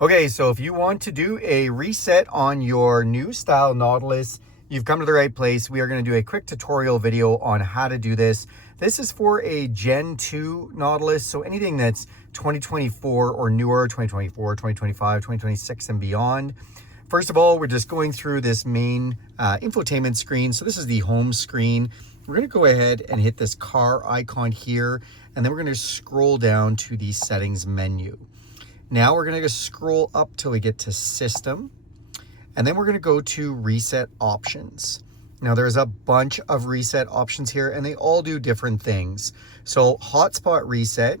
Okay, so if you want to do a reset on your new style Nautilus, you've come to the right place. We are going to do a quick tutorial video on how to do this. This is for a Gen 2 Nautilus, so anything that's 2024 or newer, 2024, 2025, 2026 and beyond. First of all, we're just going through this main infotainment screen. So this is the home screen. We're going to go ahead and hit this car icon here, and then we're going to scroll down to the settings menu. Now we're going to scroll up till we get to system, and then we're going to go to reset options. Now there's a bunch of reset options here, and they all do different things. So Hotspot Reset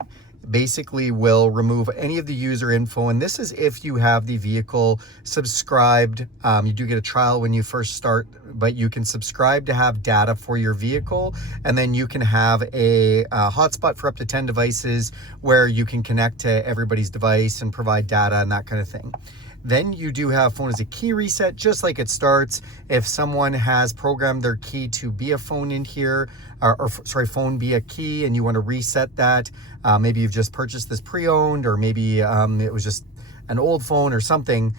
basically will remove any of the user info, and this is if you have the vehicle subscribed. You do get a trial when you first start, but you can subscribe to have data for your vehicle, and then you can have a hotspot for up to 10 devices where you can connect to everybody's device and provide data and that kind of thing. Then you do have phone as a key reset, just like it starts. If someone has programmed their key to be a phone in here, phone be a key, and you want to reset that, maybe you've just purchased this pre-owned, or maybe it was just an old phone or something,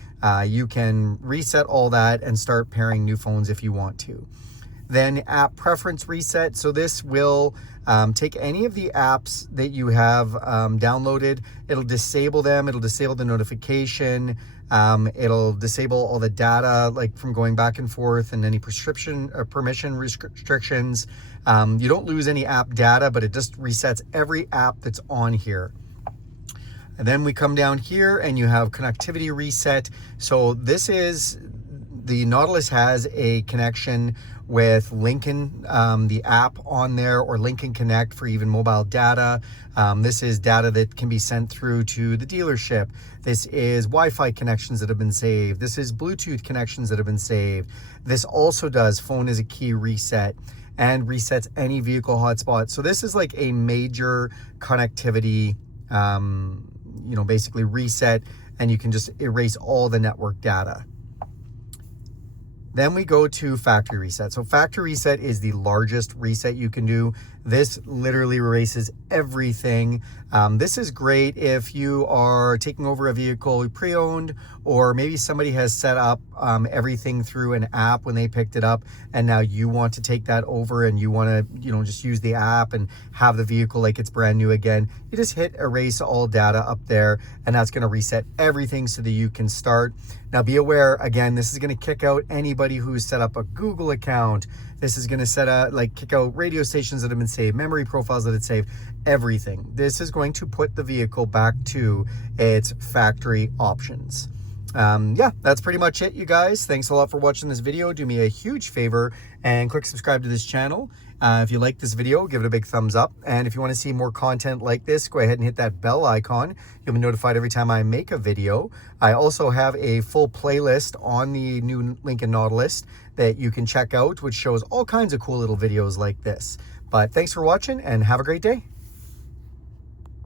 you can reset all that and start pairing new phones if you want to. Then app preference reset. So this will take any of the apps that you have downloaded. It'll disable them. It'll disable the notification. It'll disable all the data, like from going back and forth, and any prescription or permission restrictions. You don't lose any app data, but it just resets every app that's on here. And then we come down here and you have connectivity reset. So this is, the Nautilus has a connection with Lincoln, the app on there, or Lincoln Connect for even mobile data. This is data that can be sent through to the dealership. This is Wi-Fi connections that have been saved. This is Bluetooth connections that have been saved. This also does phone as a key reset and resets any vehicle hotspot. So this is like a major connectivity, basically reset, and you can just erase all the network data. Then we go to factory reset. So factory reset is the largest reset you can do. This literally erases everything. This is great if you are taking over a vehicle pre-owned, or maybe somebody has set up everything through an app when they picked it up, and now you want to take that over and you want to, just use the app and have the vehicle like it's brand new again. You just hit erase all data up there, and that's going to reset everything so that you can start. Now be aware, again, this is going to kick out anybody who's set up a Google account. This is going to kick out radio stations that have been saved, memory profiles that it's saved, everything. This is going to put the vehicle back to its factory options. Yeah, that's pretty much it, you guys. Thanks a lot for watching this video. Do me a huge favor and click subscribe to this channel. If you like this video, give it a big thumbs up. And if you want to see more content like this, go ahead and hit that bell icon. You'll be notified every time I make a video. I also have a full playlist on the new Lincoln Nautilus that you can check out, which shows all kinds of cool little videos like this. But thanks for watching and have a great day.